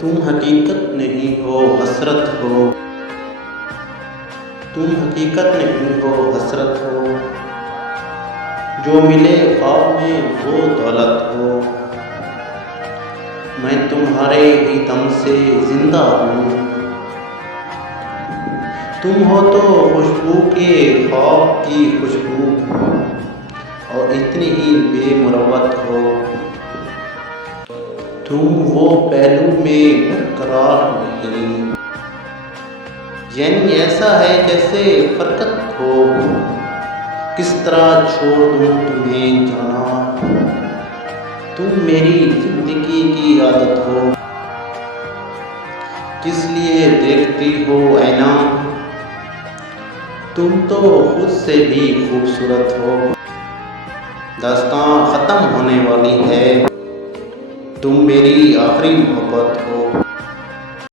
तुम हकीकत नहीं हो हसरत हो, तुम हकीकत नहीं हो हसरत हो, जो मिले ख्वाब में वो दौलत हो। मैं तुम्हारे ही दम से जिंदा हूँ, तुम हो तो खुशबू के ख्वाब की खुशबू, और इतनी ही बेमुरवत हो। तुम वो पहलू में बरकरार नहीं, यानी ऐसा है जैसे फरकत हो। किस तरह छोड़ दूँ तुम्हें जाना, तुम मेरी जिंदगी की आदत हो। किस लिए देखती हो ऐना, तुम तो खुद से भी खूबसूरत हो। दास्तां ख़त्म होने वाली है, तुम मेरी आखिरी मोहब्बत हो।